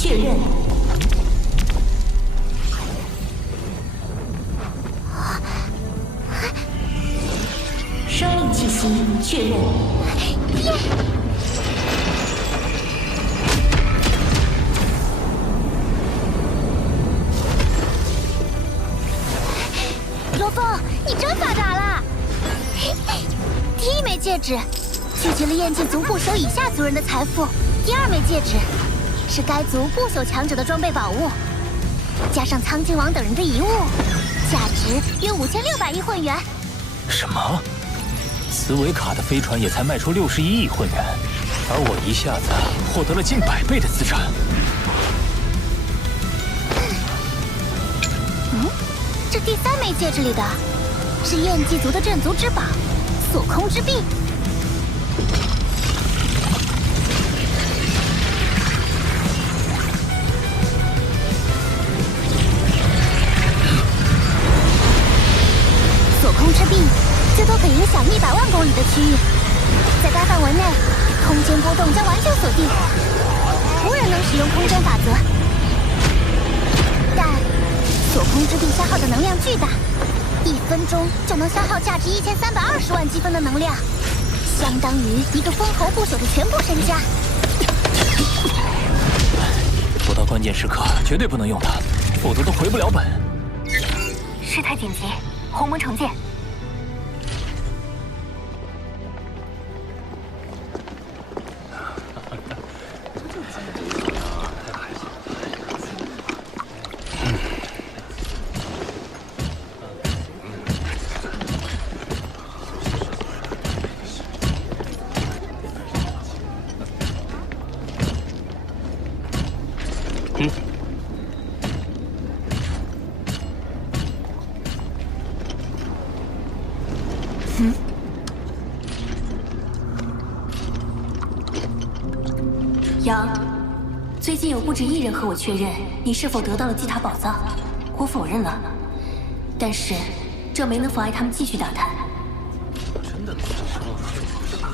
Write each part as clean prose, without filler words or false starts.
确认。生命气息确认。罗峰，你真发达了！第一枚戒指聚集了燕晋族部首以下族人的财富，第二枚戒指是该族不朽强者的装备宝物，加上苍金王等人的遗物，价值约5600亿混元。什么？茨维卡的飞船也才卖出61亿混元，而我一下子获得了近100倍的资产。这第三枚戒指里的是燕姬族的镇族之宝——锁空之臂。锁空之臂最多可影响100万公里的区域，在该范围内，空间波动将完全锁定，无人能使用空间法则。但锁空之臂消耗的能量巨大，1分钟就能消耗价值1320万积分的能量，相当于一个封侯不朽的全部身家。不到关键时刻绝对不能用它，否则都回不了本。事态紧急，鸿蒙城见。杨，最近有不止一人和我确认你是否得到了祭塔宝藏，我否认了，但是这没能妨碍他们继续打探。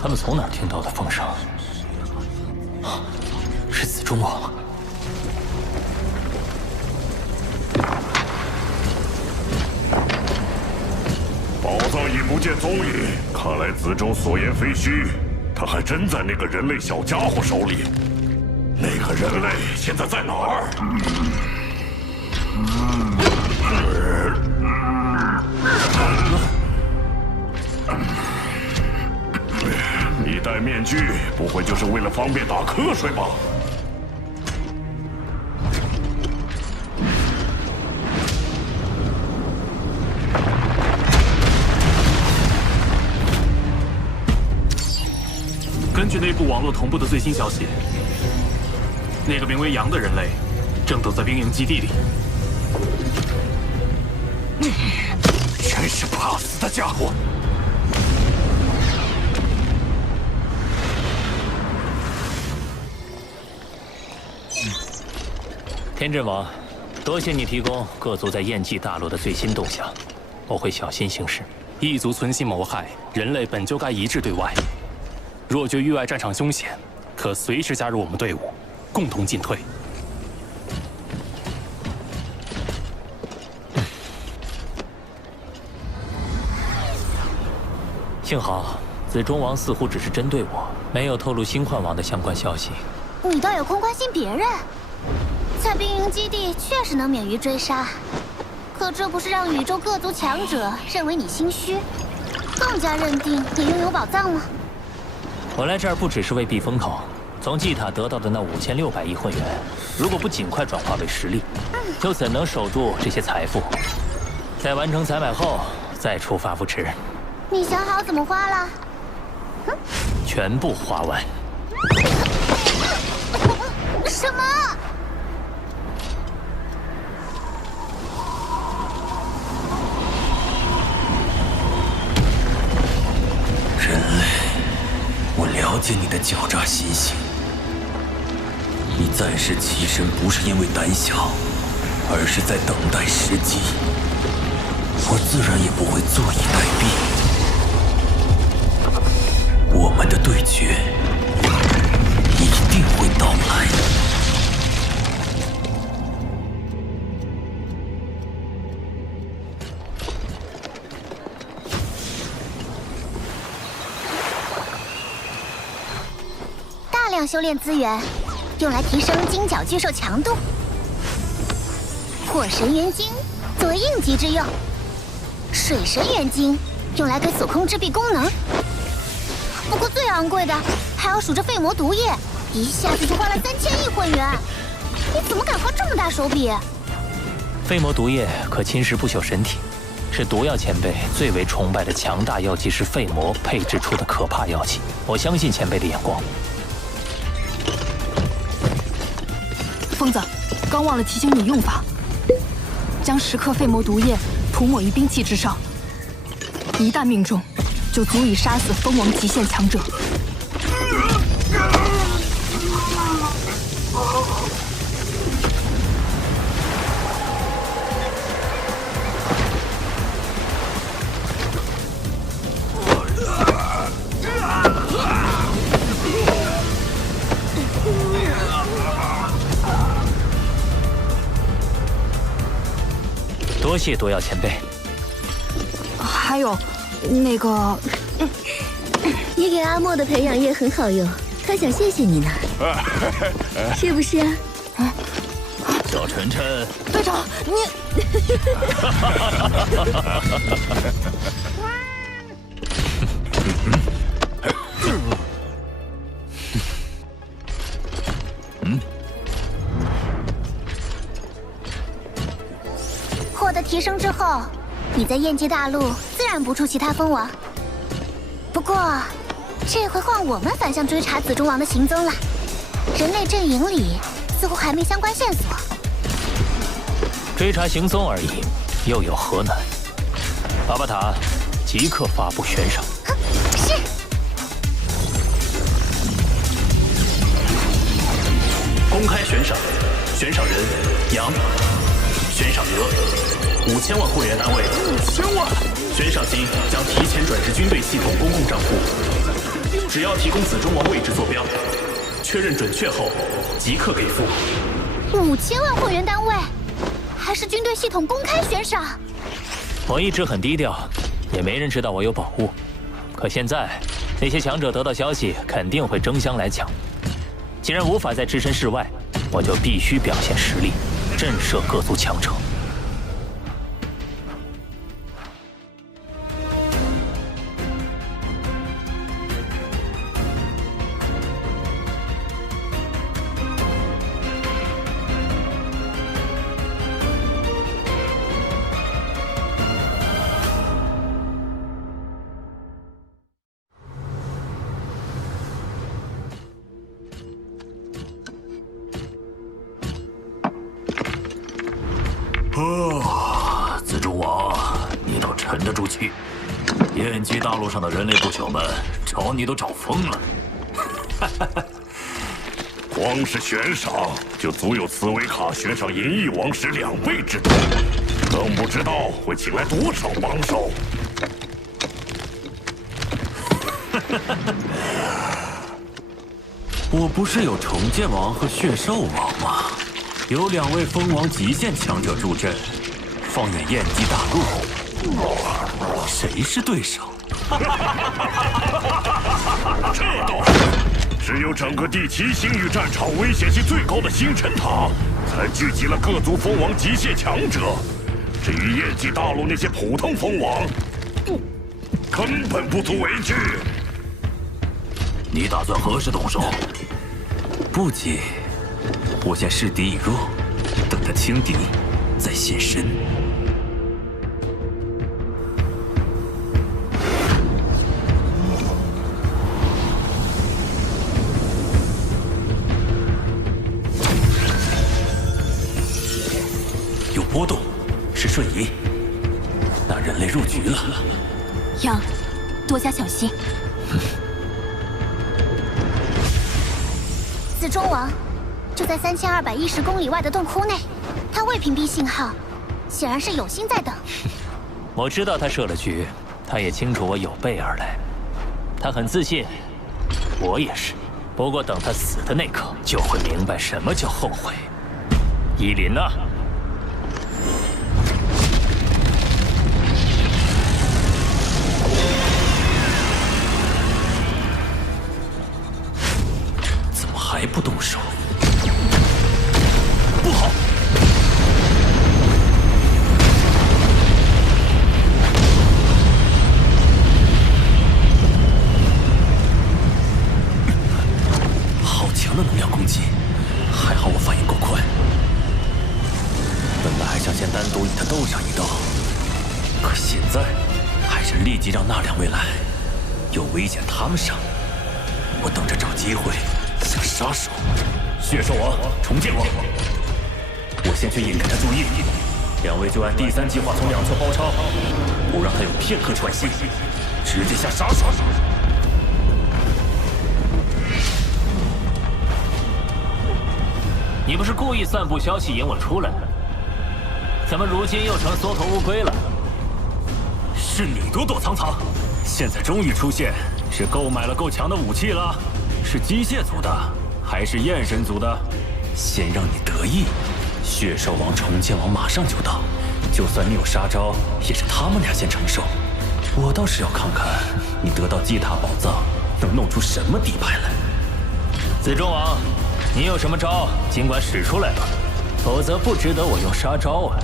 他们从哪儿听到的风声？是紫中王。宝藏已不见踪影，看来子中所言非虚，他还真在那个人类小家伙手里。那个人类现在在哪儿？你戴面具，不会就是为了方便打瞌睡吧？根据内部网络同步的最新消息，那个名为杨的人类正躲在兵营基地里。真是怕死的家伙！天阵王，多谢你提供各族在燕蓟大陆的最新动向，我会小心行事。异族存心谋害人类，本就该一致对外。若觉域外战场凶险，可随时加入我们队伍，共同进退。幸好紫中王似乎只是针对我，没有透露星幻王的相关消息。你倒有空关心别人，在兵营基地确实能免于追杀，可这不是让宇宙各族强者认为你心虚，更加认定你拥有宝藏吗？我来这儿不只是为避风头，从祭塔得到的那5600亿混元，如果不尽快转化为实力，又怎能守住这些财富？在完成采买后再出发不迟。你想好怎么花了？全部花完。什么？人类，我了解你的狡诈心性。你暂时弃身不是因为胆小，而是在等待时机。我自然也不会坐以待毙。我们的对决一定会到来。项修炼资源，用来提升金角巨兽强度。火神元晶作为应急之用，水神元晶用来给锁空之壁功能。不过最昂贵的还要数这废魔毒液，一下子就花了3000亿混元。你怎么敢花这么大手笔？废魔毒液可侵蚀不朽神体，是毒药前辈最为崇拜的强大药剂师废魔配制出的可怕药剂。我相信前辈的眼光。疯子，刚忘了提醒你用法，将10克废魔毒液涂抹于兵器之上，一旦命中，就足以杀死蜂王极限强者。多谢毒药前辈。还有，那个，你给阿莫的培养液很好用，他想谢谢你呢，是不是啊？小晨晨，队长，你。获得提升之后，你在燕姬大陆自然不出其他蜂王。不过，这回换我们反向追查紫中王的行踪了。人类阵营里似乎还没相关线索。追查行踪而已，又有何难？巴巴塔，即刻发布悬赏。是。公开悬赏，悬赏人杨，悬赏额5000万会员单位，5000万，悬赏金将提前转至军队系统公共账户。只要提供紫中王位置坐标，确认准确后即刻给付。5000万会员单位，还是军队系统公开悬赏？我一直很低调，也没人知道我有宝物。可现在，那些强者得到消息，肯定会争相来抢。既然无法再置身事外，我就必须表现实力，震慑各族强者。紫中王，你倒沉得住气。燕姬大陆上的人类不朽们找你都找疯了。光是悬赏就足有茨维卡悬赏银翼王石2倍之多，更不知道会请来多少帮手。我不是有重剑王和血兽王吗？有2位蜂王极限强者助阵，放眼燕姬大陆，谁是对手？这倒是，只有整个第7星域战场危险性最高的星辰塔，才聚集了各族蜂王极限强者。至于燕姬大陆那些普通蜂王，根本不足为惧。你打算何时动手？不急，我先示敌以弱，等他轻敌，再现身。有波动，是瞬移。那人类入局了。杨，多加小心。紫中王就在3210公里外的洞窟内，他未屏蔽信号，显然是有心在等。我知道他设了局，他也清楚我有备而来。他很自信，我也是。不过等他死的那刻，就会明白什么叫后悔。依林呢？还不动手？不好！好强的能量攻击，还好我反应够快。本来还想先单独与他斗上一斗，可现在还是立即让那两位来，有危险他们上。我等着找机会下杀手。血兽王、重剑王，我先去引开他注意，两位就按第3计划从两侧包抄，不让他有片刻喘息，直接下杀手。你不是故意散布消息引我出来的？怎么如今又成缩头乌龟了？是你躲躲藏藏，现在终于出现，是购买了够强的武器了？是机械族的，还是焰神族的？先让你得意，血兽王、重剑王马上就到，就算你有杀招，也是他们俩先承受。我倒是要看看你得到祭塔宝藏能弄出什么底牌来。子中王，你有什么招，尽管使出来吧，否则不值得我用杀招啊。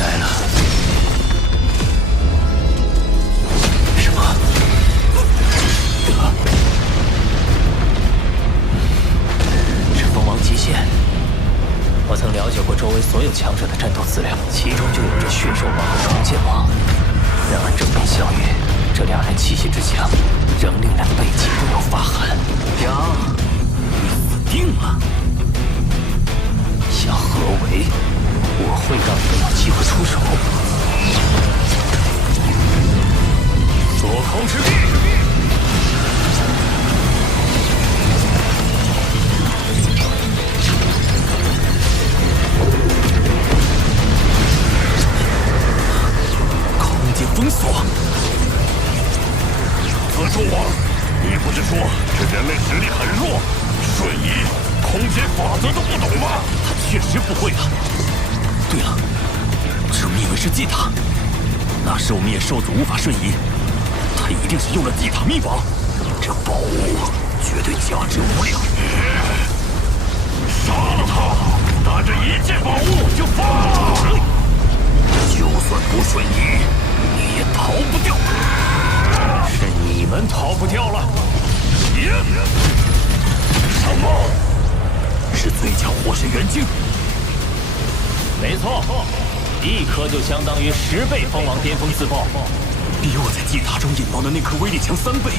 来了。什么？是蜂王极限。我曾了解过周围所有强者的战斗资料，其中就有着血兽王和重剑王。然而正面相遇，这两人气息之强，仍令人背脊不由发寒。杨，你死定了！想合围，我会让你们有机会出手。左空之臂。封锁！子中王，你不是说这人类实力很弱，瞬移、空间法则都不懂吗？他确实不会啊。对了，这密文是祭塔，那时我们也兽族无法瞬移，他一定是用了祭塔秘宝。这宝物绝对价值无量。杀了他！拿着一件宝物就放！就算不瞬移，你也逃不掉。是你们逃不掉了。什么？是最强火神元晶？没错，一颗就相当于10倍蜂王巅峰自爆，比我在祭塔中引爆的那颗威力强3倍。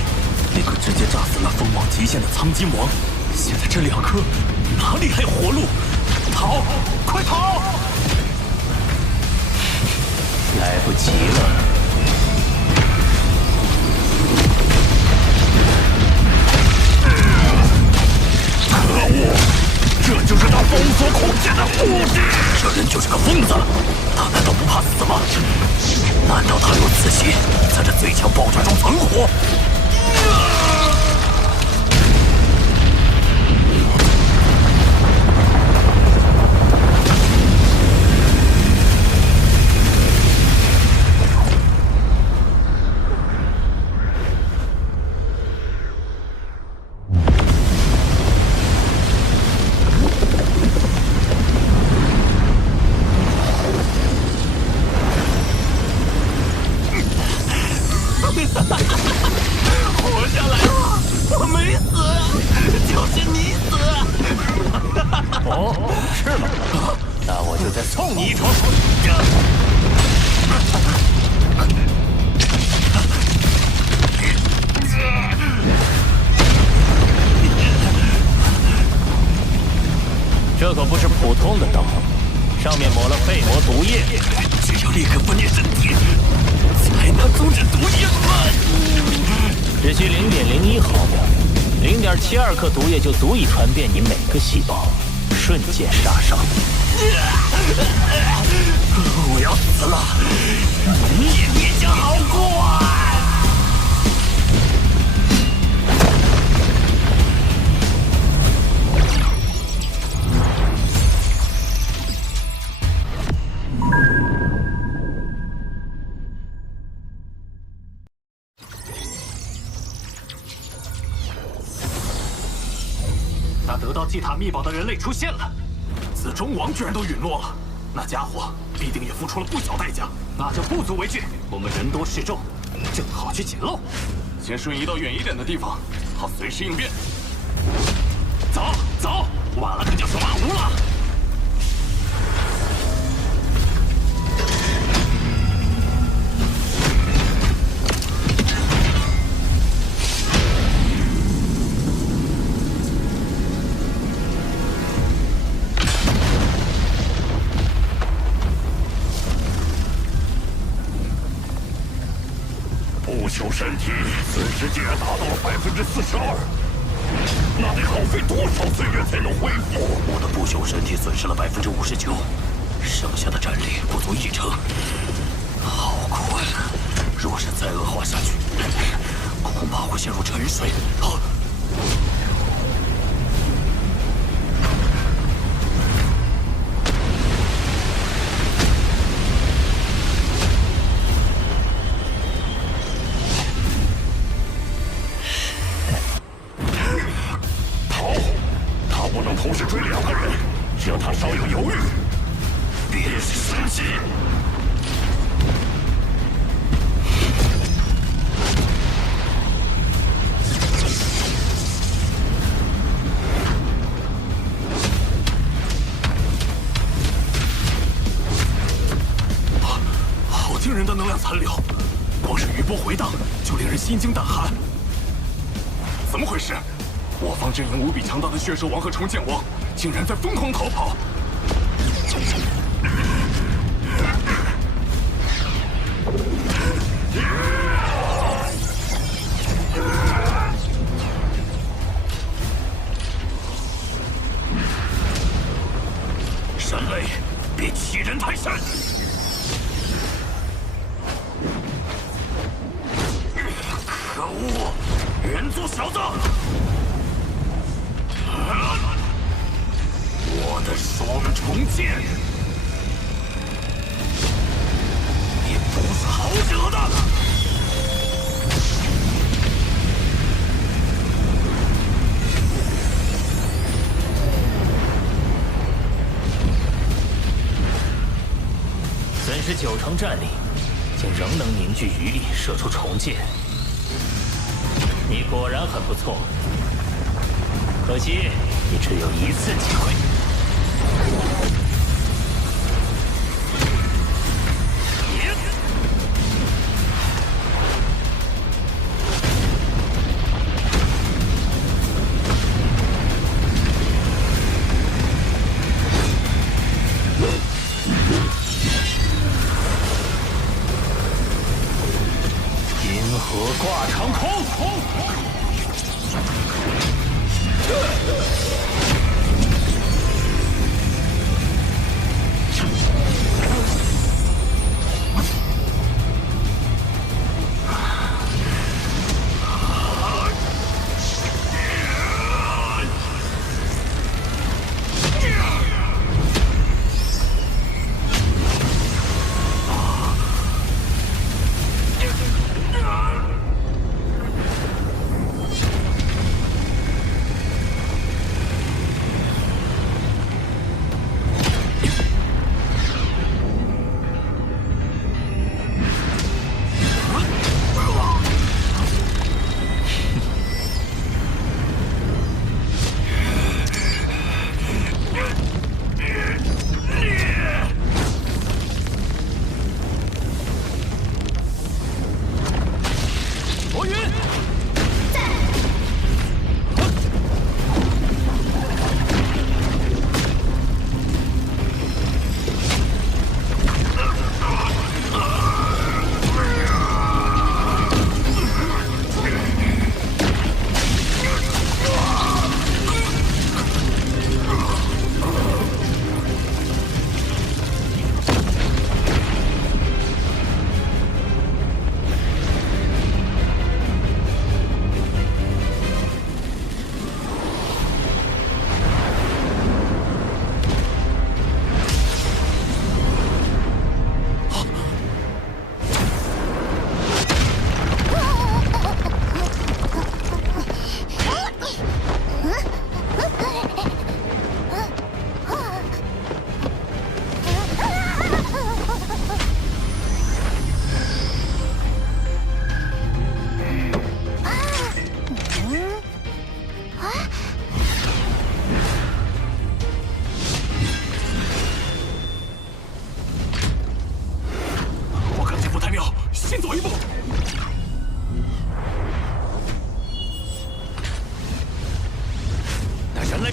那颗直接炸死了蜂王极限的苍金王，现在这2颗哪里还有活路？逃！快逃！来不及了。可恶！这就是他封锁空间的目的。这人就是个疯子，他难道不怕死吗？难道他有自信在这最强爆炸中存活？活下来了，我没死，就是你死。哦，是吗？那我就再送你一程。这可不是普通的刀，上面抹了废魔毒液，只有立刻分裂身体，才能阻止毒液蔓延。只需0.01毫秒，0.72克毒液就足以传遍你每个细胞，瞬间杀伤。我要死了！你也别想好过啊！得到祭塔秘宝的人类出现了，紫中王居然都陨落了，那家伙必定也付出了不小代价。那就不足为惧，我们人多势众，正好去捡漏。先瞬移到远一点的地方，好随时应变。走走，晚了可就是马无了。不朽身体损失竟然达到了42%，那得耗费多少岁月才能恢复？我的不朽身体损失了59%，剩下的战力不足1成，好困。若是再恶化下去，恐怕会陷入沉睡。同时追2个人，只要他稍有犹豫，便是神机。好惊人的能量残留，光是余波回荡就令人心惊胆寒。怎么回事？我方阵营无比强大的血兽王和重剑王，竟然在疯狂逃跑！神类，别欺人太甚！可恶，人族小子！我的双重剑，你不是好惹的。损失9成战力，竟仍能凝聚余力射出重剑，你果然很不错。可惜你只有1次机会。银河挂长空。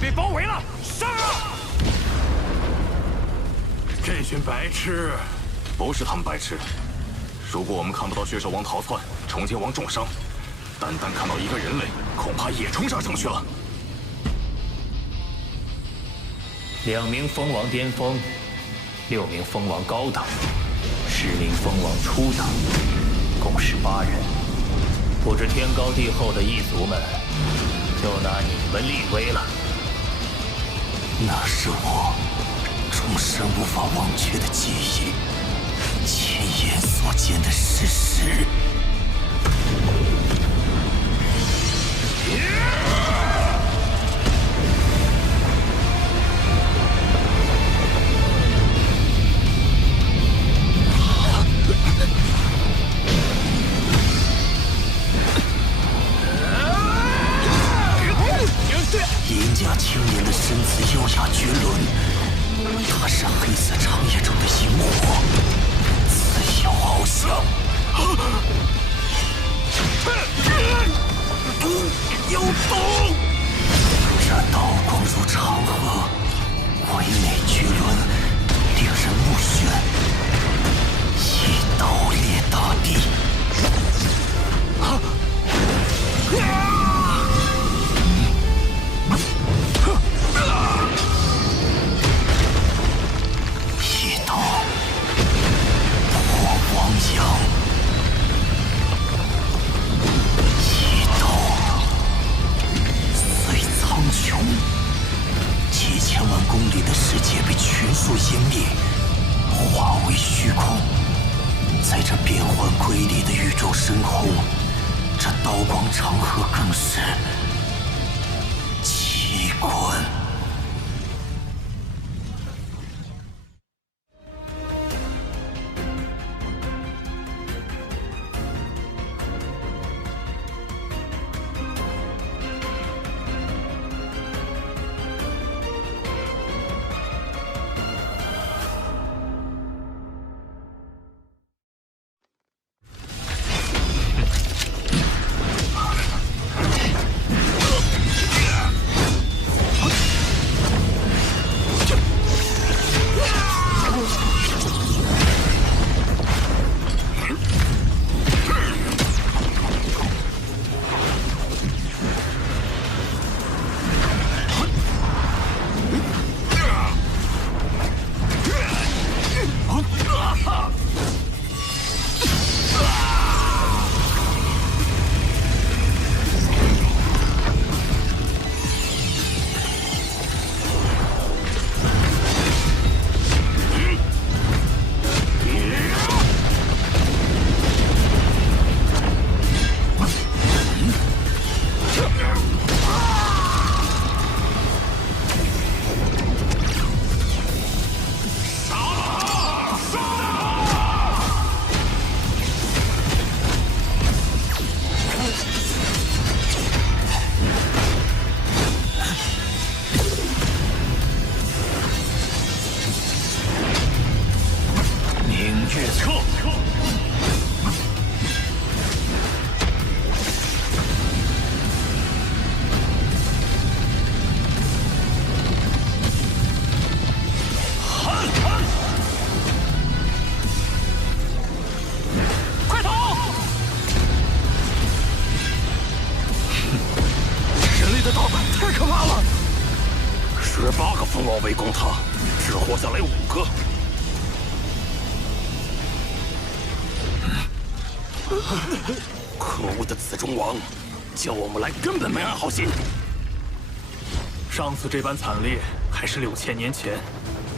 被包围了，杀！这群白痴，不是他们白痴。如果我们看不到血兽王逃窜，重剑王重伤，单单看到一个人类，恐怕也冲上城去了。2名蜂王巅峰，6名蜂王高等，10名蜂王初等，共18人。不知天高地厚的异族们，就拿你们立威了。那是我终身无法忘却的记忆，亲眼所见的事实。银甲青年的身子优雅绝伦，他是黑色长夜中的萤火，自由翱翔。有毒！这刀光如长河，唯美绝伦，令人目眩，一刀裂大地。一刀破汪洋，一刀碎苍穹。几千万公里的世界被全数湮灭，化为虚空。在这变幻瑰丽的宇宙深空，这刀光长河更是奇观。18个蜂王围攻他，只活下来5个。可恶的紫中王，叫我们来根本没安好心。上次这般惨烈还是6000年前，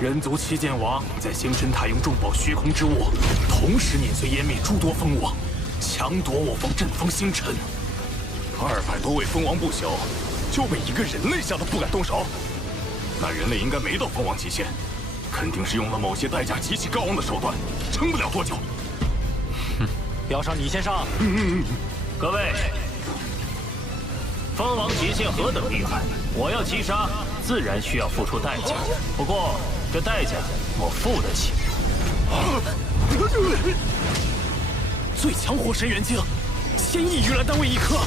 人族七剑王在星辰塔用重宝虚空之物，同时碾碎湮灭诸多蜂王，强夺我方阵风星辰。200多位蜂王不朽，就被一个人类吓得不敢动手。那人类应该没到蜂王极限，肯定是用了某些代价极其高昂的手段，撑不了多久。要上你先上。各位，蜂王极限何等厉害，我要击杀，自然需要付出代价。不过这代价我付得起。最强火神元晶，1000亿玉兰单位1颗。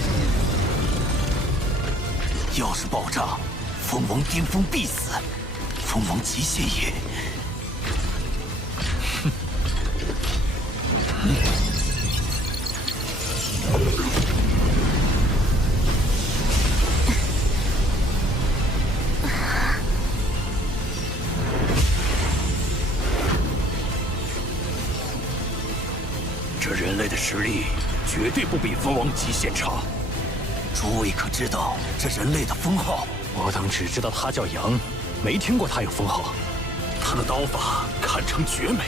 要是爆炸，蜂王巅峰必死，蜂王极限也。这人类的实力绝对不比蜂王极限差。诸位可知道这人类的封号？我等只知道他叫杨，没听过他有封号。他的刀法堪称绝美，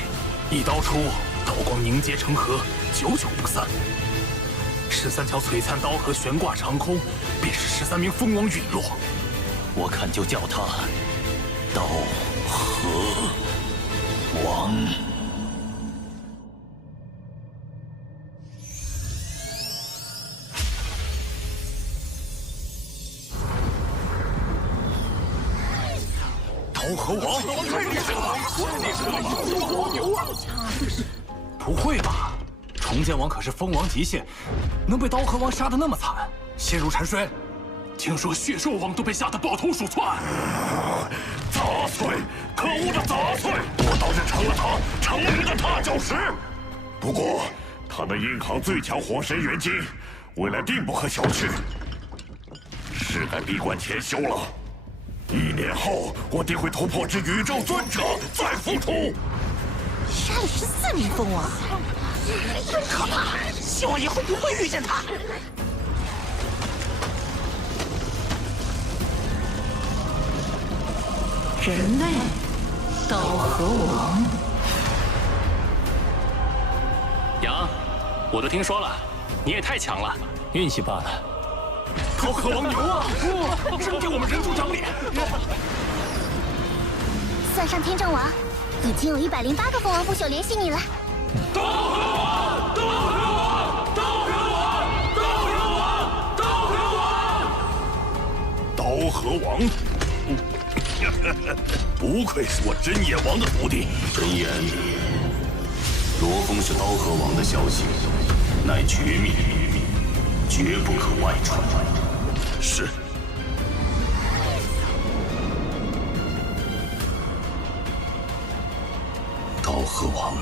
一刀出，刀光凝结成河，久久不散。13条璀璨刀河悬挂长空，便是13名蜂王陨落。我看就叫他刀河王。刀河王，太厉害了！不会吧？重剑王可是蜂王极限，能被刀河王杀得那么惨，陷入沉睡？听说血兽王都被吓得抱头鼠窜。杂碎，可恶的杂碎！我倒是成了他成名的踏脚石。不过，他那硬扛最强火神元晶，未来定不可小觑。是该闭关潜修了。1年后，我定会突破至宇宙尊者，再复出。杀了14名蜂王，真可怕！希望以后不会遇见他。人类，刀河王。杨，我都听说了，你也太强了，运气罢了。刀河王牛啊！真给我们人族长脸！算上天正王，已经有108个蜂王不朽联系你了。刀河王，刀河王，刀河王，刀河王，刀河王，刀河王。不愧是我真野王的徒弟。真言，罗峰是刀河王的消息，乃绝密，绝不可外传。是。刀河王，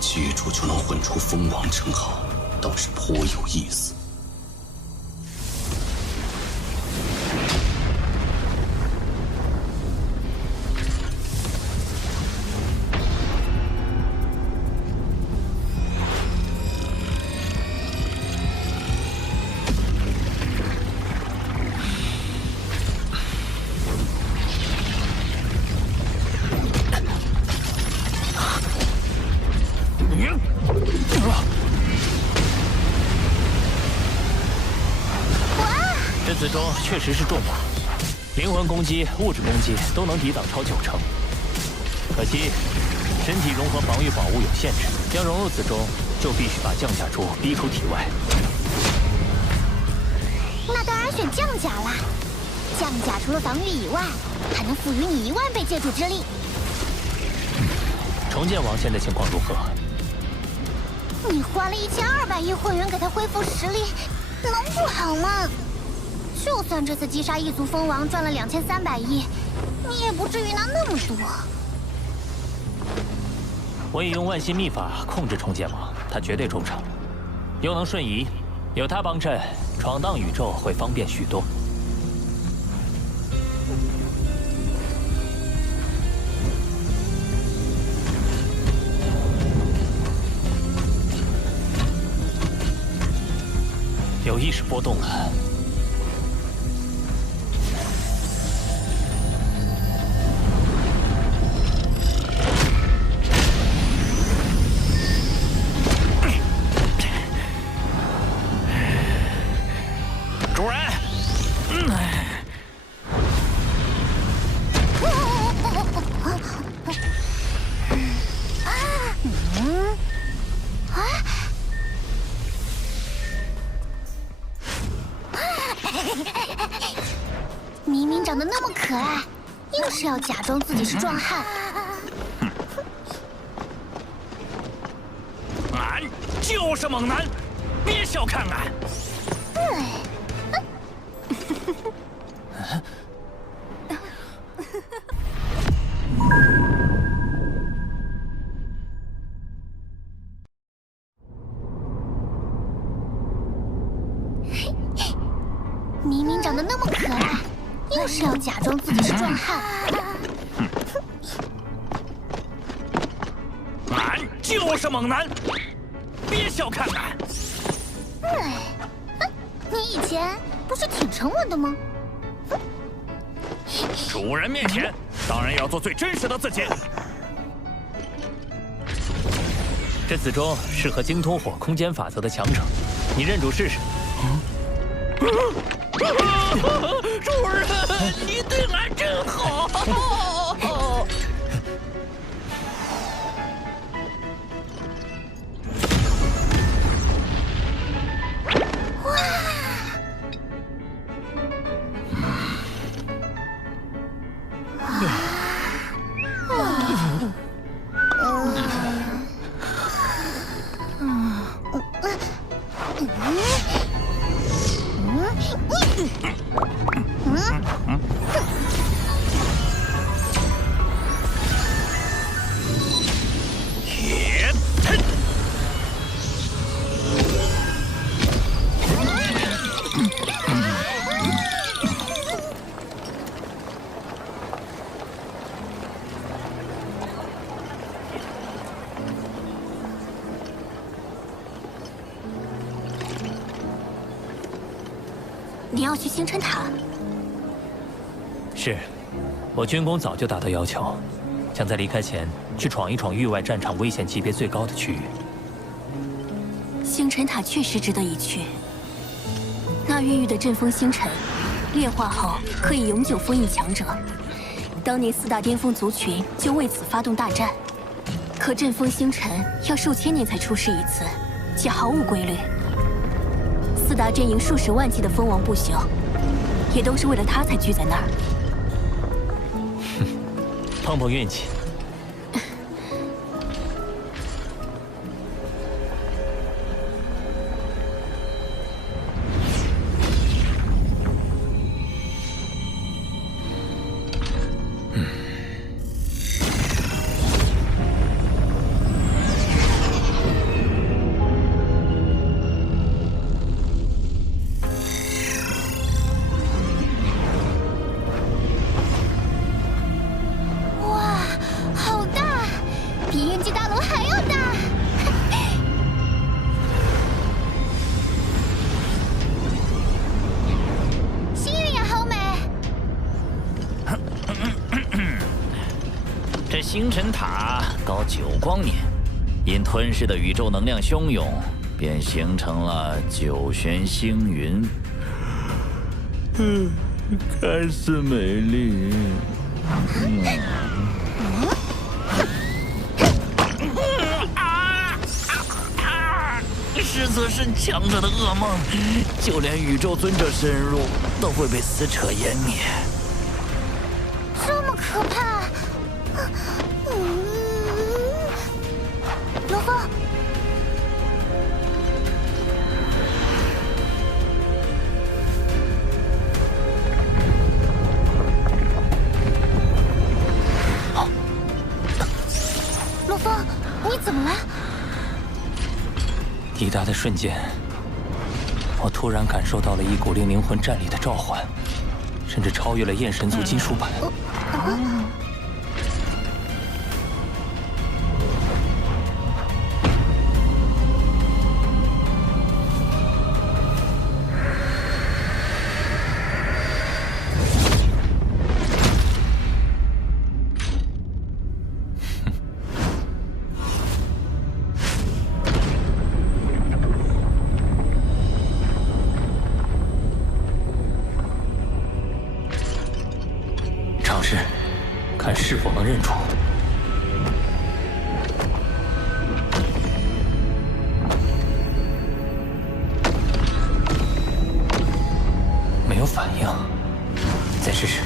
记住就能混出蜂王称号，倒是颇有意思。这子中确实是重宝，灵魂攻击、物质攻击都能抵挡超90%。可惜，身体融合防御宝物有限制，要融入子中，就必须把降甲珠逼出体外。那当然选降甲啦！降甲除了防御以外，还能赋予你1万倍借助之力。重剑王现在情况如何？你花了1200亿混元给他恢复实力，能不好吗？就算这次击杀异族蜂王赚了2300亿，你也不至于拿那么多。我已用万心秘法控制重剑王，他绝对忠诚，又能瞬移，有他帮衬，闯荡宇宙会方便许多。有意识波动了。主人，明明长得那么可爱，硬是要假装自己是壮汉。俺就是猛男，别小看俺。明明长得那么可爱，硬是要假装自己是壮汉。俺就是猛男，别小看俺。你以前不是挺沉稳的吗？主人面前，当然要做最真实的自己。这子中适合精通火空间法则的强者，你认主试试。主人，你对俺真好。你要去星辰塔？是，我军功早就达到要求，想在离开前去闯一闯域外战场危险级别最高的区域。星辰塔确实值得一去。那孕育的阵风星辰，炼化后可以永久封印强者。当年4大巅峰族群就为此发动大战，可阵风星辰要数千年才出世一次，且毫无规律。4大阵营数十万计的蜂王不朽，也都是为了他才聚在那儿。碰碰运气。星辰塔高9光年，因吞噬的宇宙能量汹涌，便形成了9玄星云。看似美丽。实则是强者的噩梦，就连宇宙尊者深入都会被撕扯湮灭。这么可怕！罗峰，罗峰，你怎么了？抵达的瞬间，我突然感受到了一股令灵魂战栗的召唤，甚至超越了焰神族金属版。看是否能认出。没有反应，再试试。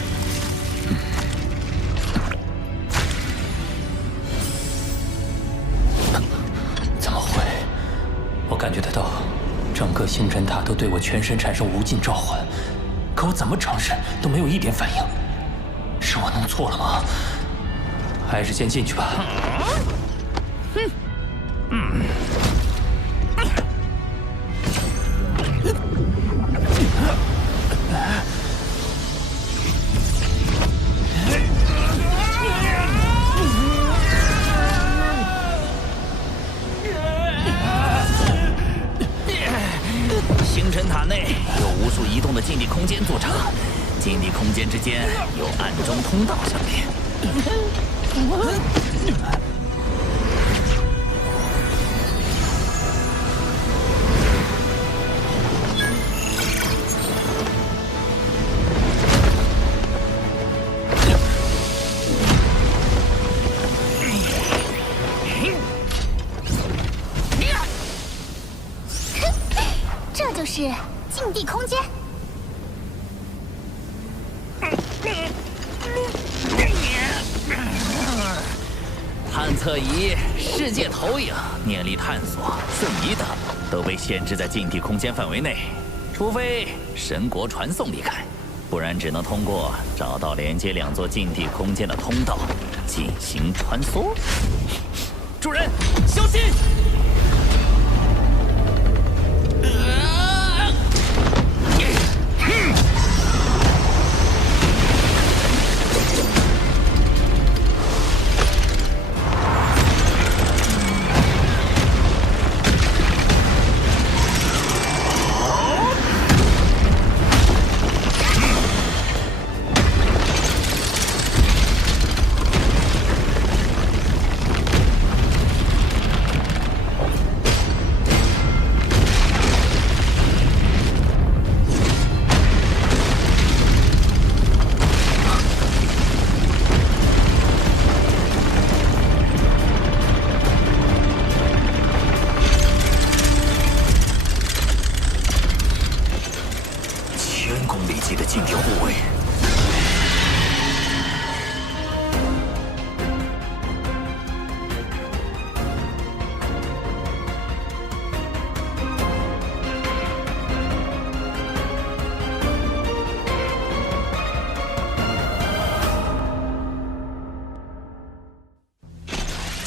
怎么会？我感觉得到，整个星辰塔都对我全身产生无尽召唤，可我怎么尝试都没有一点反应。是我弄错了吗？还是先进去吧。的禁地空间作战，禁地空间之间有暗中通道相连。这就是禁地空间。探测仪、世界投影、念力探索、瞬移等都被限制在禁地空间范围内，除非神国传送离开，不然只能通过找到连接两座禁地空间的通道进行穿梭。主人，小心！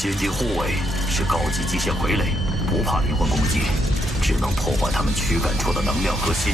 禁地护卫是高级机械傀儡，不怕灵魂攻击，只能破坏他们驱赶出的能量核心。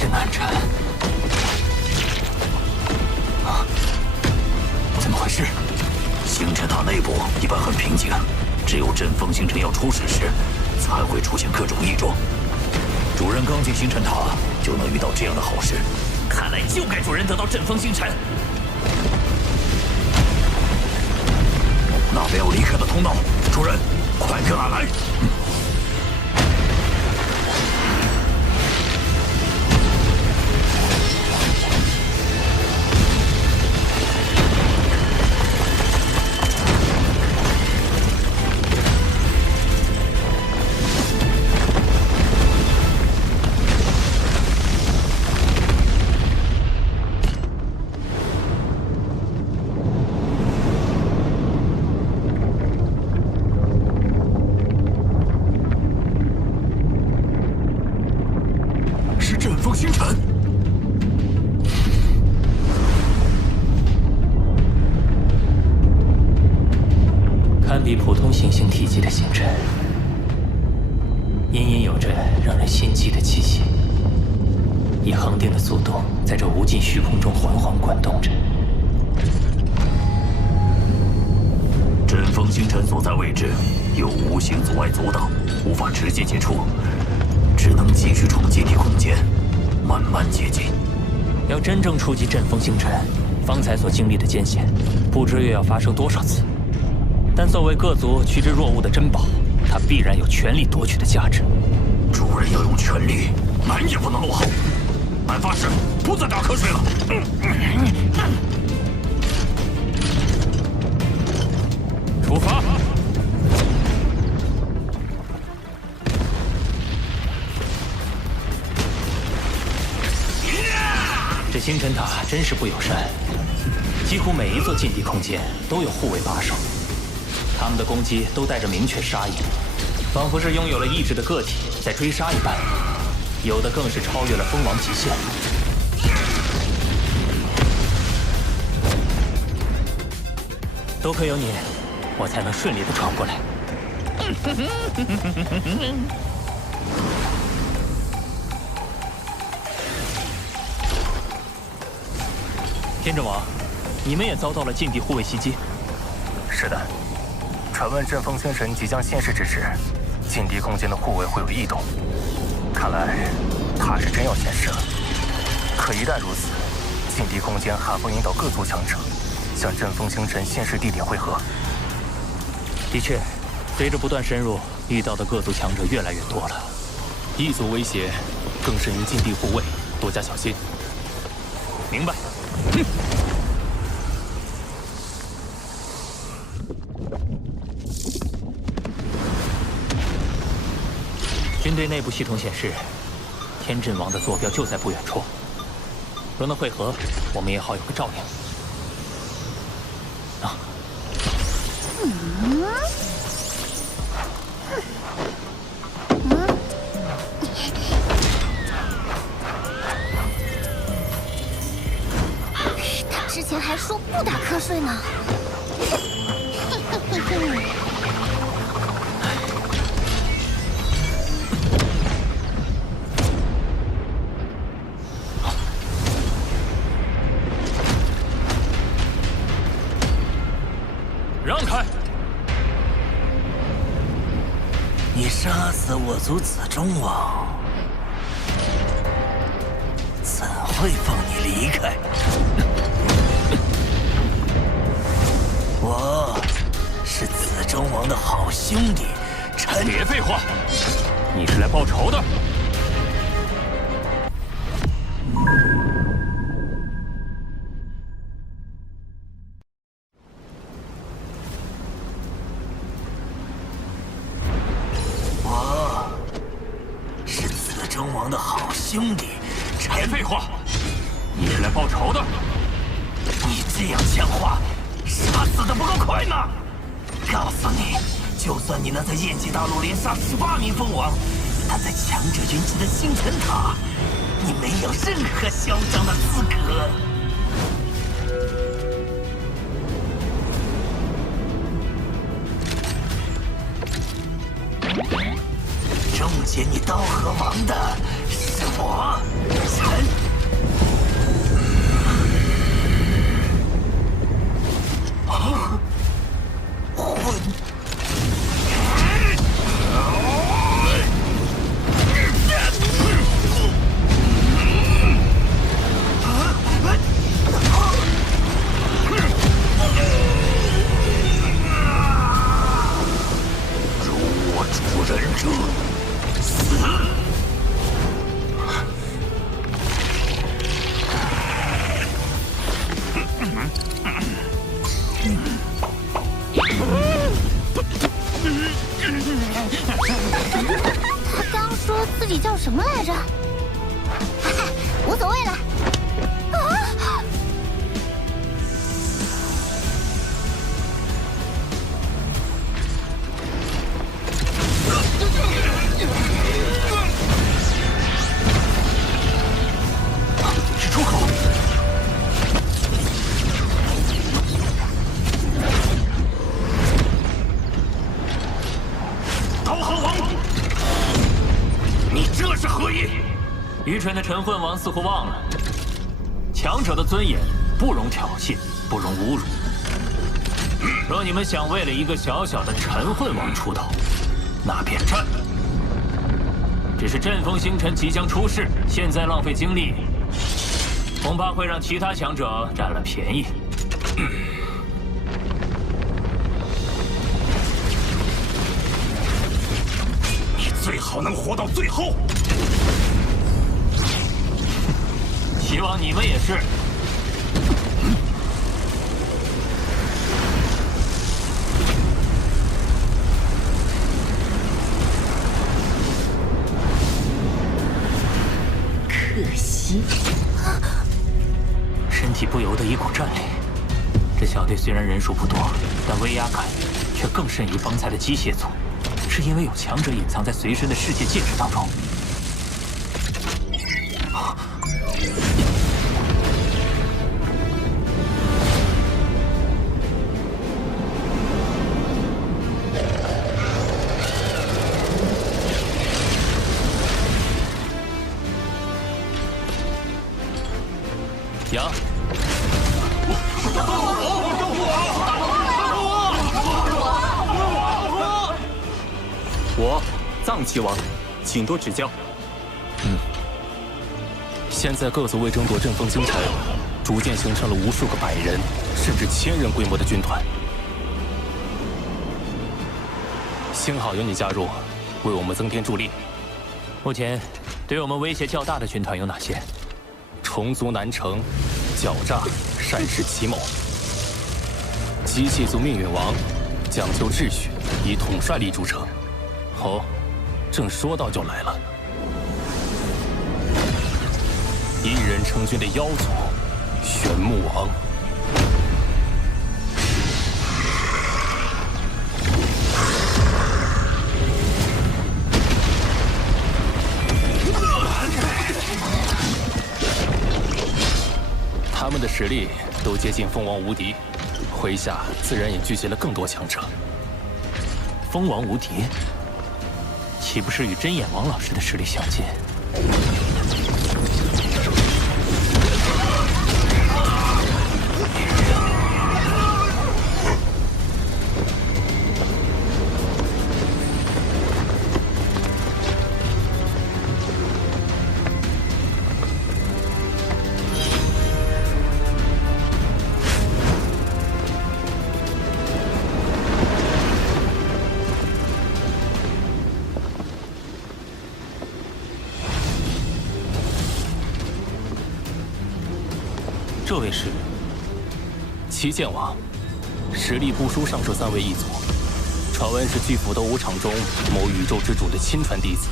是难缠。啊，怎么回事？星辰塔内部一般很平静，只有阵风星辰要出事时，才会出现各种异状。主人刚进星辰塔就能遇到这样的好事，看来就该主人得到阵风星辰。那边有离开的通道，主人，快跟俺来！比普通行星体积的星辰，隐隐有着让人心悸的气息，以恒定的速度在这无尽虚空中缓缓滚动着。阵风星辰所在位置有无形阻碍阻挡，无法直接接触，只能继续从阶梯空间慢慢接近。要真正触及阵风星辰，方才所经历的艰险，不知又要发生多少次。但作为各族趋之若鹜的珍宝，它必然有全力夺取的价值。主人要用全力，俺也不能落后。俺发誓不再打瞌睡了。出发！这星辰塔真是不友善，几乎每一座禁地空间都有护卫把守。他们的攻击都带着明确杀意，仿佛是拥有了意志的个体在追杀一般，有的更是超越了封王极限。多亏有你，我才能顺利的闯过来。天阵王，你们也遭到了禁地护卫袭击。是的。传闻阵风星辰即将现世之时，禁地空间的护卫会有异动。看来他是真要现世了。可一旦如此，禁地空间还会引导各族强者向阵风星辰现世地点汇合。的确，随着不断深入，遇到的各族强者越来越多了。异族威胁更甚于禁地护卫，多加小心。明白。军队内部系统显示，天阵王的坐标就在不远处。若能会合，我们也好有个照应。啊！他之前还说不打瞌睡呢。让开！你杀死我族子中王，怎会放你离开？我是子中王的好兄弟陈。别废话，你是来报仇的。兄弟，别废话，你是来报仇的。你这样讲话，杀死的不够快吗？告诉你，就算你能在燕极大陆连杀18名蜂王，但在强者云集的星辰塔，你没有任何嚣张的资格。终结你刀河王的是我，陈愚蠢的陈混王似乎忘了，强者的尊严不容挑衅，不容侮辱。若你们想为了一个小小的陈混王出头，那便战。只是阵风星辰即将出世，现在浪费精力，恐怕会让其他强者占了便宜。你最好能活到最后。希望你们也是。可惜，身体不由得一股战栗。这小队虽然人数不多，但威压感却更甚于方才的机械组，是因为有强者隐藏在随身的世界戒指当中。杨，我藏岐王，请多指教。现在各族为争夺阵风星辰，逐渐形成了无数个100人甚至1000人规模的军团。幸好有你加入，为我们增添助力。目前对我们威胁较大的军团有哪些？虫族南城、狡诈、善事奇谋；机械族命运王，讲究秩序，以统帅力著称。哦，正说到就来了，一人成军的妖族玄木王。他们的实力都接近蜂王无敌，麾下自然也聚集了更多强者。蜂王无敌，岂不是与真眼王老师的实力相近？这位是旗舰王，实力不输上述3位异族，传闻是巨斧斗武场中某宇宙之主的亲传弟子，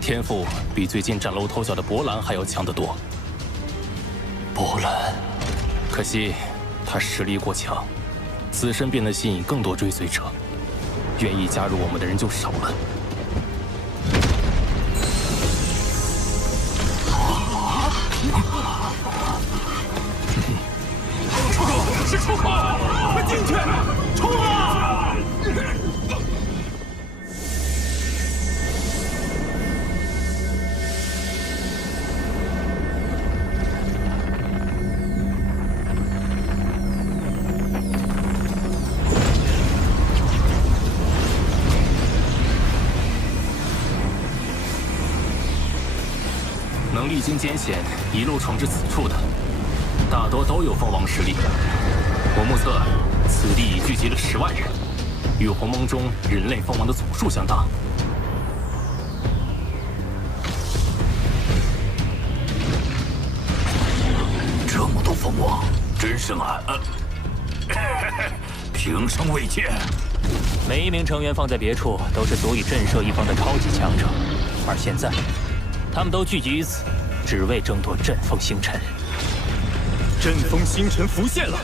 天赋比最近崭露头角的博兰还要强得多。博兰，可惜他实力过强，自身便能吸引更多追随者，愿意加入我们的人就少了。是出口，快进去！冲啊！能历经艰险一路闯至此处的，大多都有蜂王实力。我目测，此地已聚集了10万人，与鸿蒙中人类蜂王的总数相当。这么多蜂王，真是平生未见。每一名成员放在别处，都是足以震慑一方的超级强者，而现在，他们都聚集于此，只为争夺阵风星辰。阵风星辰浮现了。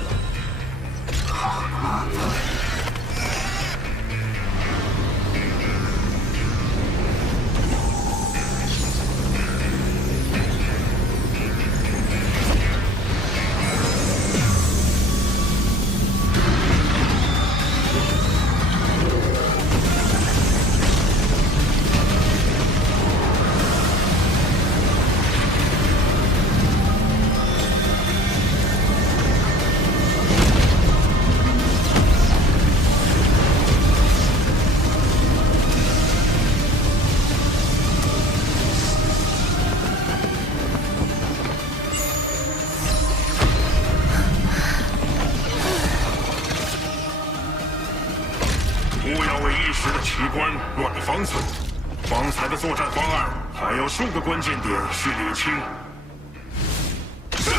奇观，乱了方寸。方才的作战方案还有数个关键点需理清。是。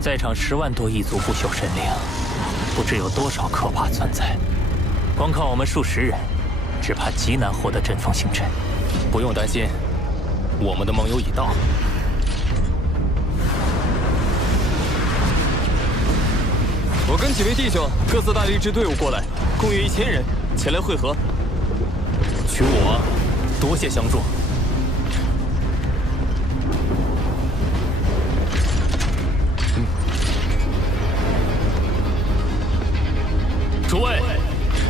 在场10万多异族不朽神灵，不知有多少可怕存在。光靠我们数十人，只怕极难获得阵风星辰。不用担心，我们的盟友已到。我跟几位弟兄各自带了一支队伍过来，共约1000人前来会合。取武王，多谢相助。诸位，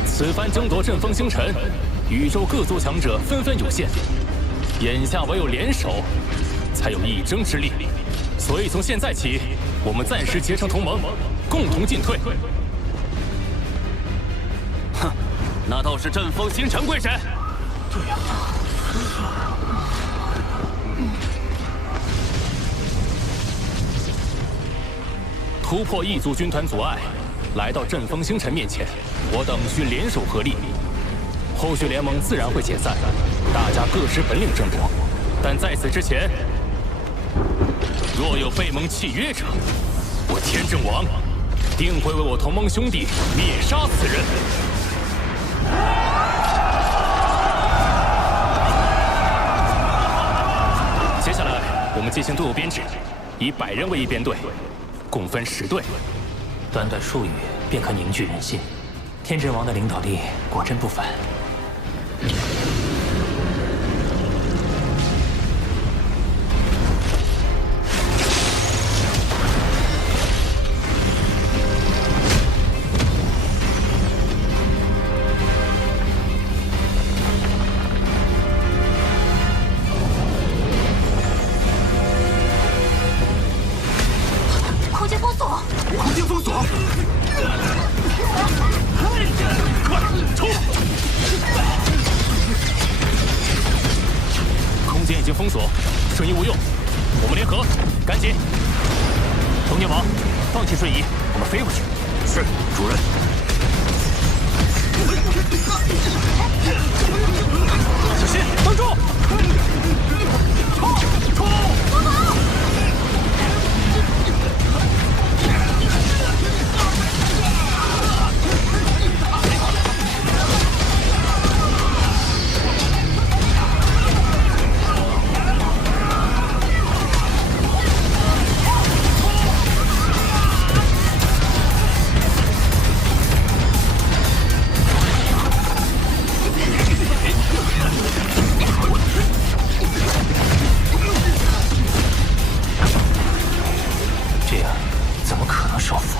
此番争夺阵风星辰，宇宙各族强者纷纷涌现，眼下唯有联手，才有一争之力。所以从现在起，我们暂时结成同盟，共同进退。哼，那倒是阵风星辰归谁？对呀。突破异族军团阻碍。来到阵风星辰面前，我等需联手合力。后续联盟自然会解散，大家各施本领争夺。但在此之前，若有背盟契约者，我天正王定会为我同盟兄弟灭杀此人。接下来，我们进行队伍编制，以100人为一编队，共分10队。短短数语便可凝聚人心，天真王的领导力果真不凡。空间封锁！空间封锁！快冲！空间已经封锁，瞬移无用，我们联合，赶紧！童年王，放弃瞬移，我们飞过去。是，主任。小心，帮住！冲！冲！帮忙！这样怎么可能收服？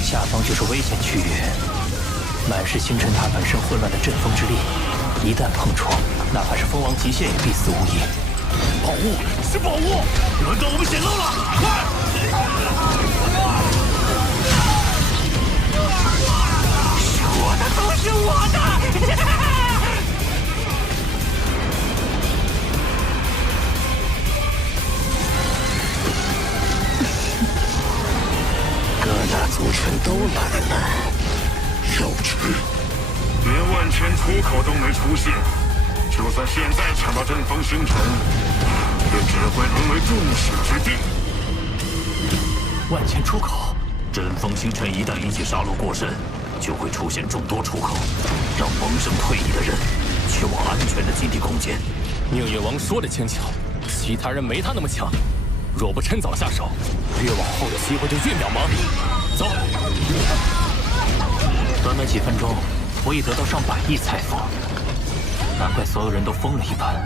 下方就是危险区域，满是星辰塔本身混乱的阵风之力，一旦碰触，哪怕是蜂王极限也必死无疑。宝物是宝物，轮到我们显露了！快！是我的，都是我的！各大族群都来了，幼稚！连万千出口都没出现，就算现在抢到阵风星辰，也只会沦为众矢之的。万千出口，阵风星辰一旦引起杀戮过甚，就会出现众多出口，让萌生退役的人去往安全的基地空间。宁远王说的轻巧，其他人没他那么强。若不趁早下手，越往后的机会就越渺茫。走。短短几分钟，我已得到上100亿财富，难怪所有人都疯了一般。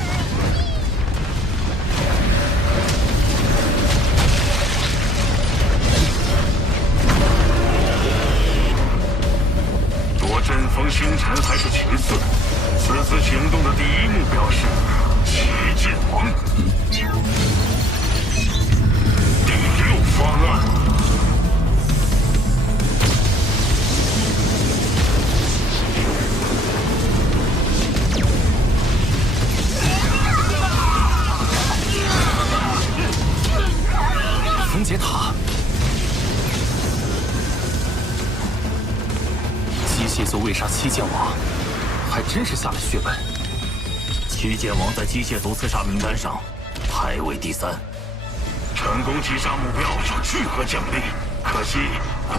夺阵风星辰还是其次，此次行动的第一目标是旗舰王。第6方案。分解塔，机械族为杀七剑王，还真是下了血本。七剑王在机械族刺杀名单上排位第3，成功击杀目标有巨额奖励，可惜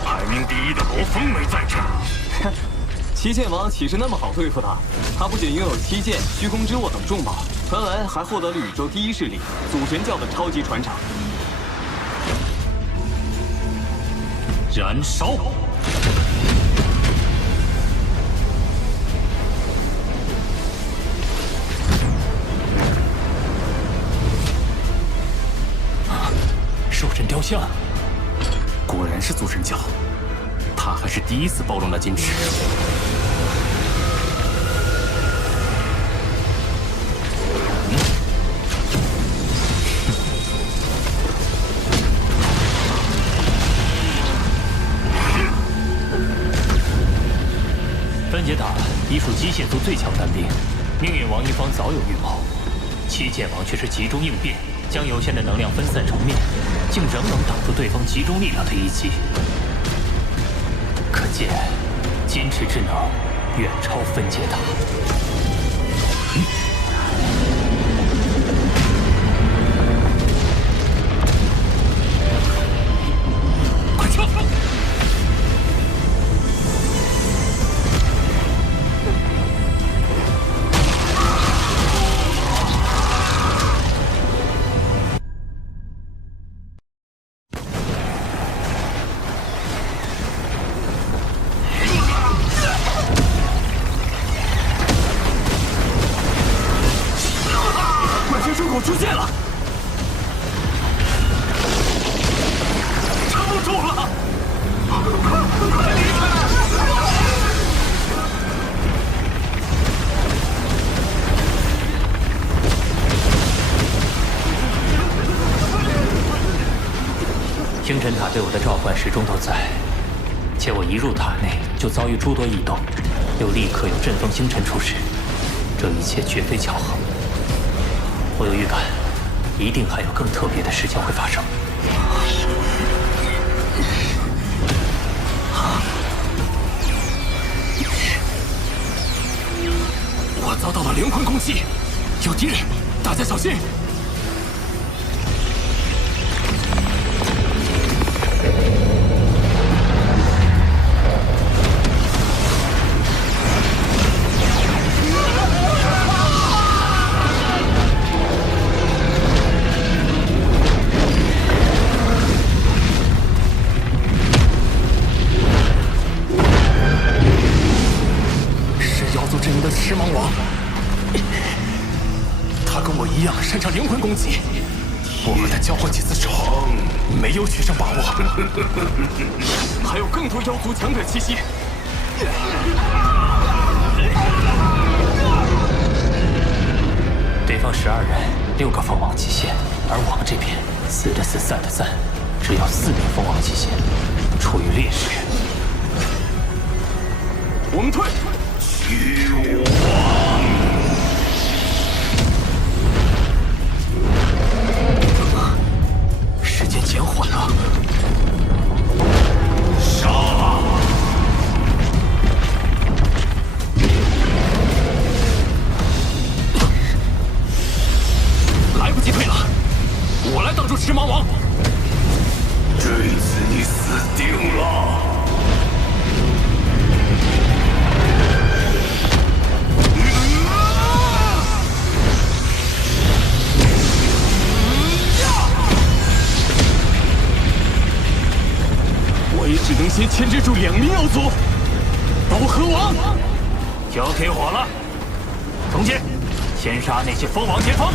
排名第1的罗峰没在这。七剑王岂是那么好对付的？他不仅拥有七剑、虚空之握等重宝，传闻还获得了宇宙第1势力祖神教的超级船长。燃烧！兽神雕像，果然是祖神教，他还是第一次暴露那矜持。分解塔已属机械族最强单兵，命运王一方早有预谋，七剑王却是集中应变，将有限的能量分散成面，竟仍能挡住对方集中力量的一击。可见，矜持之能远超分解塔。快撤！出现了，撑不住了！快离开！星辰塔对我的召唤始终都在，且我一入塔内就遭遇诸多异动，又立刻有阵风星辰出世，这一切绝非巧合。我有预感，一定还有更特别的事情会发生。我遭到了灵魂攻击，有敌人，大家小心！狮芒王，他跟我一样擅长灵魂攻击，我和他交过几次手，没有取胜把握。还有更多妖族强者气息。对方12人，6个凤凰极限，而我们这边4的4，3的3，只要4名凤凰极限，处于劣势。我们退。时间减缓了，杀！来不及退了，我来挡住狮芒王。这一次你死定了！牵制住2名妖族。刀河王，交给我了。从前，先杀那些蜂王前锋。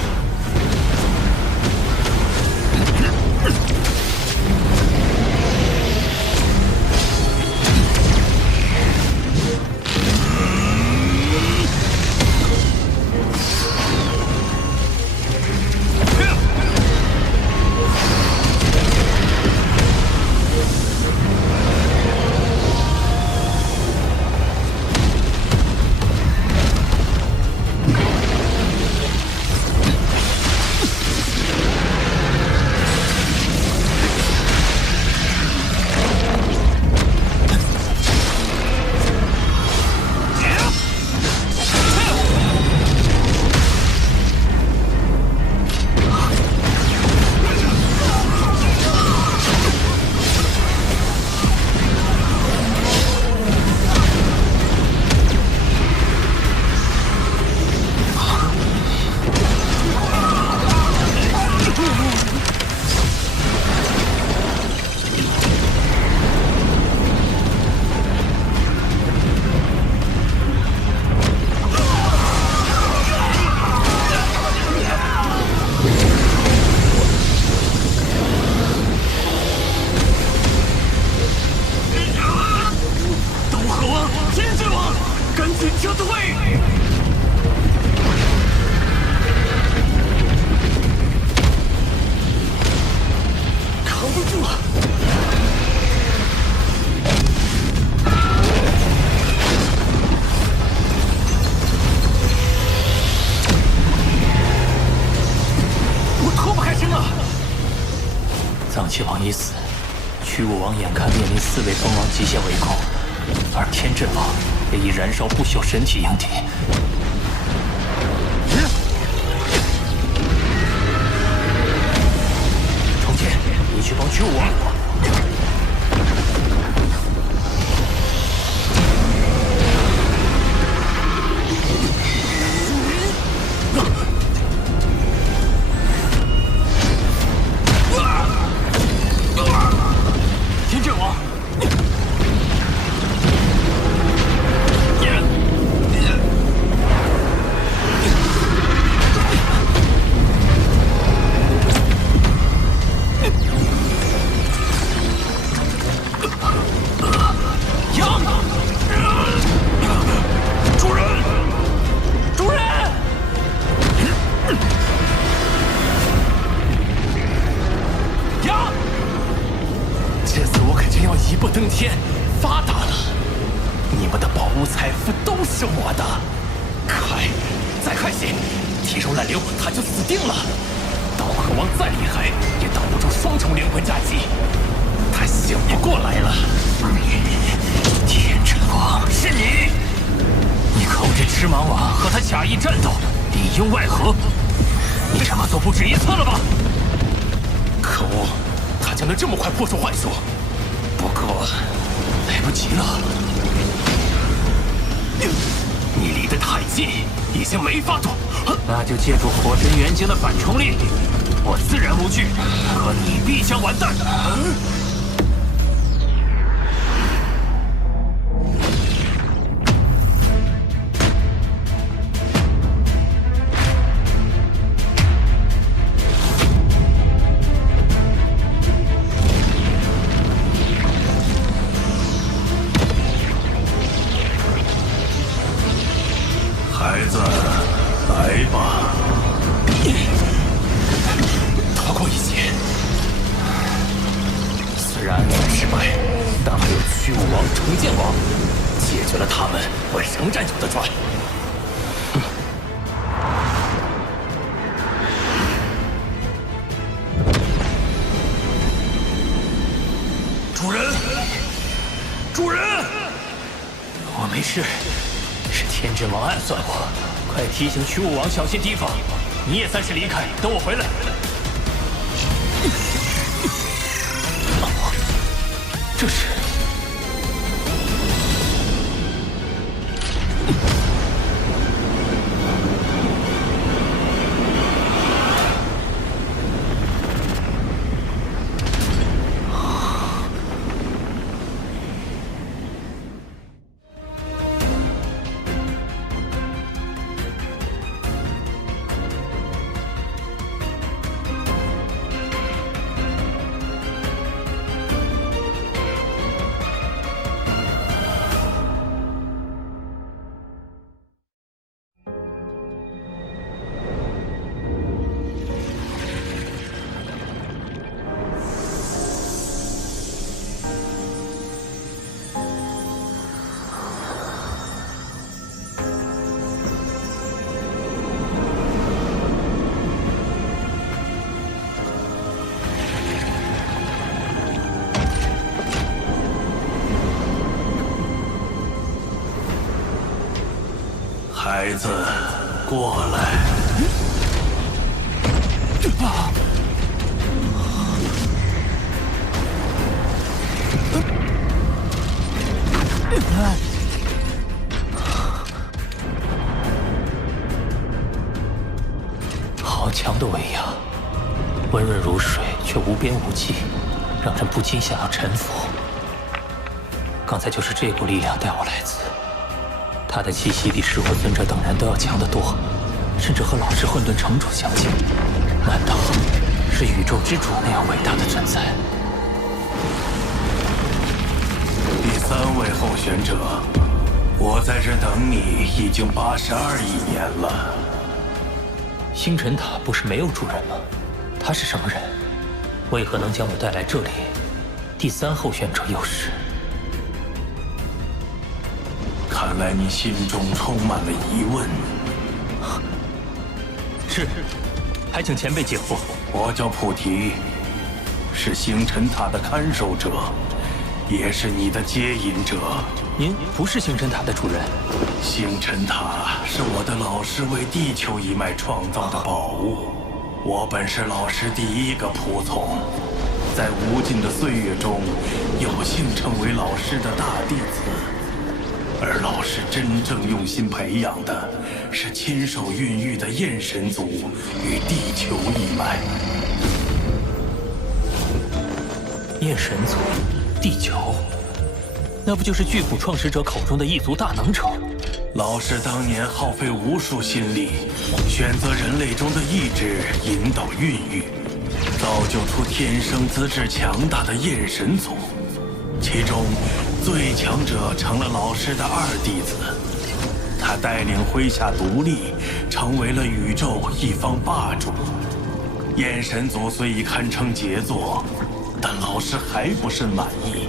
藏气王已死，驱雾王眼看面临4位蜂王极限围攻，而天阵王也以燃烧不朽神体迎敌。重剑，你去帮驱雾王。登天，发达了！你们的宝物财富都是我的。快，再快些！体肉烂流，他就死定了。刀河王再厉害，也挡不住双重灵魂炸击。他醒不过来了。天辰王，是你！你控制赤芒王和他假意战斗，里应外合。你这么做不止1次了吧？可恶，他竟能这么快破除幻术！不过，来不及了。你离得太近，已经没法躲。那就借助火神元晶的反冲力，我自然无惧，可你必将完蛋。孩子，来吧。逃过一劫。虽然暗算失败，但还有驱雾王、重剑王，解决了他们，我仍然有得赚。主人，主人，我没事。是天阵王暗算我，快提醒驱雾王小心提防。你也暂时离开，等我回来。这是孩子，过来。好强的威压，温润如水，却无边无际，让人不禁想要臣服。刚才就是这股力量带我来此，他的气息比噬魂尊者等人都要强得多，甚至和老师混沌城主相近。难道是宇宙之主那样伟大的存在？第3位候选者，我在这等你已经82亿年了。星辰塔不是没有主人吗？他是什么人？为何能将我带来这里？第3候选者又是？看来你心中充满了疑问。是，还请前辈解惑。我叫菩提，是星辰塔的看守者，也是你的接引者。您不是星辰塔的主人。星辰塔是我的老师为地球一脉创造的宝物，我本是老师第1个仆从，在无尽的岁月中，有幸成为老师的大弟子。而老师真正用心培养的，是亲手孕育的焰神族与地球一脉。焰神族，地球，那不就是巨斧创始者口中的异族大能者？老师当年耗费无数心力，选择人类中的意志引导孕育，造就出天生资质强大的焰神族，其中最强者成了老师的2弟子。他带领麾下独立，成为了宇宙一方霸主。焰神族虽已堪称杰作，但老师还不甚满意，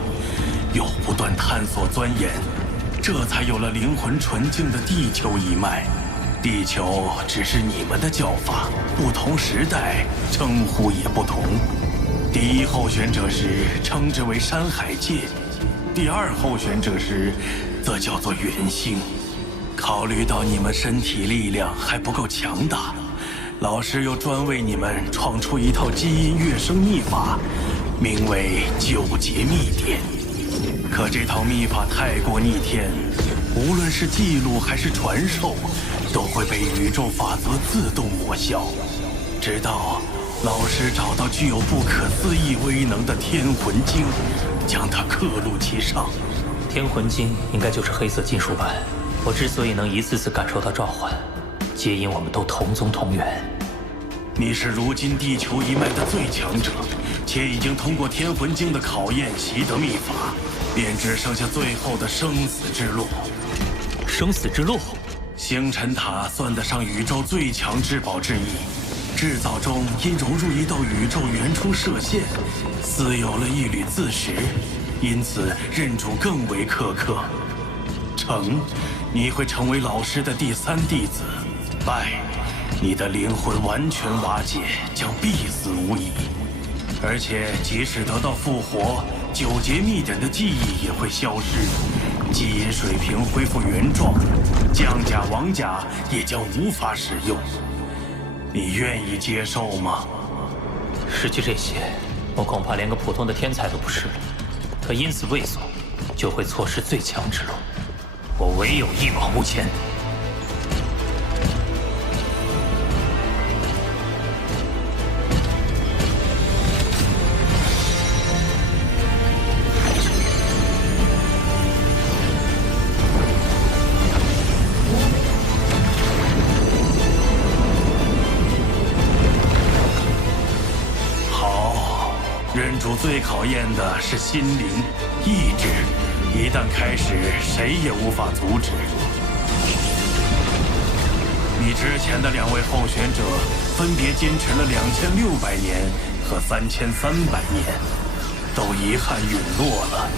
又不断探索钻研，这才有了灵魂纯净的地球一脉。地球只是你们的叫法，不同时代称呼也不同。第1候选者时称之为山海界，第2候选者时则叫做元星。考虑到你们身体力量还不够强大，老师又专为你们创出一套基因跃升秘法，名为9节秘典。可这套秘法太过逆天，无论是记录还是传授，都会被宇宙法则自动抹消。直到老师找到具有不可思议威能的天魂晶，将它刻录其上。天魂晶应该就是黑色金属板。我之所以能一次次感受到召唤，皆因我们都同宗同源。你是如今地球一脉的最强者，且已经通过天魂晶的考验，习得秘法，便只剩下最后的生死之路。生死之路，星辰塔算得上宇宙最强至宝之一。制造中因融入一道宇宙原初射线，似有了一缕自识，因此认主更为苛刻。成，你会成为老师的第3弟子；败，你的灵魂完全瓦解，将必死无疑。而且即使得到复活，9节秘典的记忆也会消失，基因水平恢复原状，降甲王甲也将无法使用。你愿意接受吗？失去这些，我恐怕连个普通的天才都不是了。可因此畏缩，就会错失最强之路。我唯有一往无前。好，认主最考验的是心灵、意志。一旦开始，谁也无法阻止。你之前的2位候选者分别坚持了2600年和3300年，都遗憾陨落了。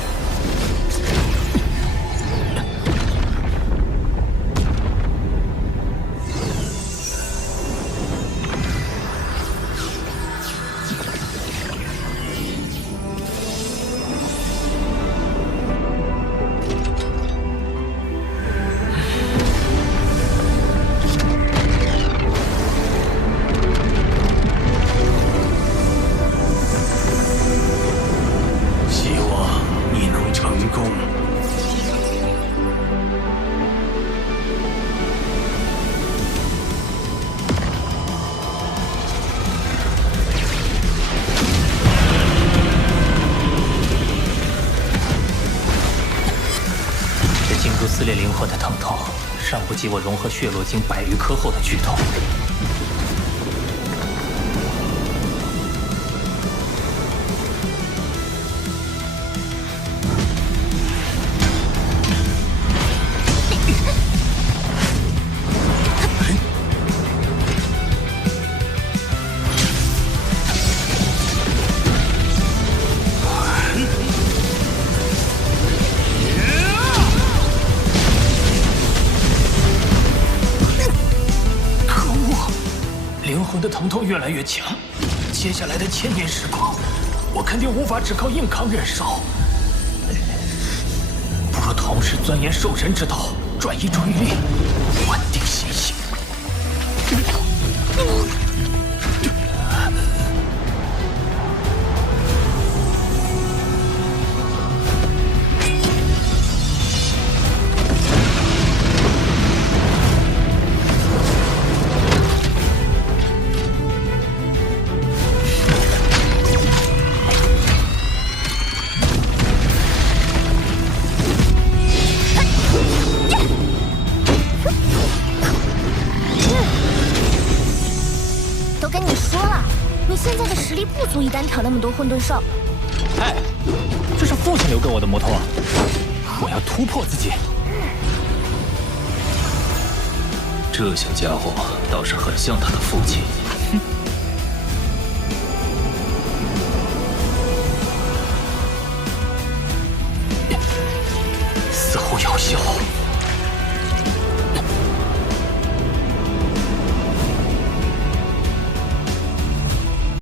尚不及我融合血络晶100余颗后的剧痛。灵魂的疼痛越来越强，接下来的1000年时光，我肯定无法只靠硬扛忍受。不如同时钻研兽神之道，转移注意力，稳定心性。不足以单挑那么多混沌兽。哎，这是父亲留给我的摩托，我要突破自己。这小家伙倒是很像他的父亲。似乎有效。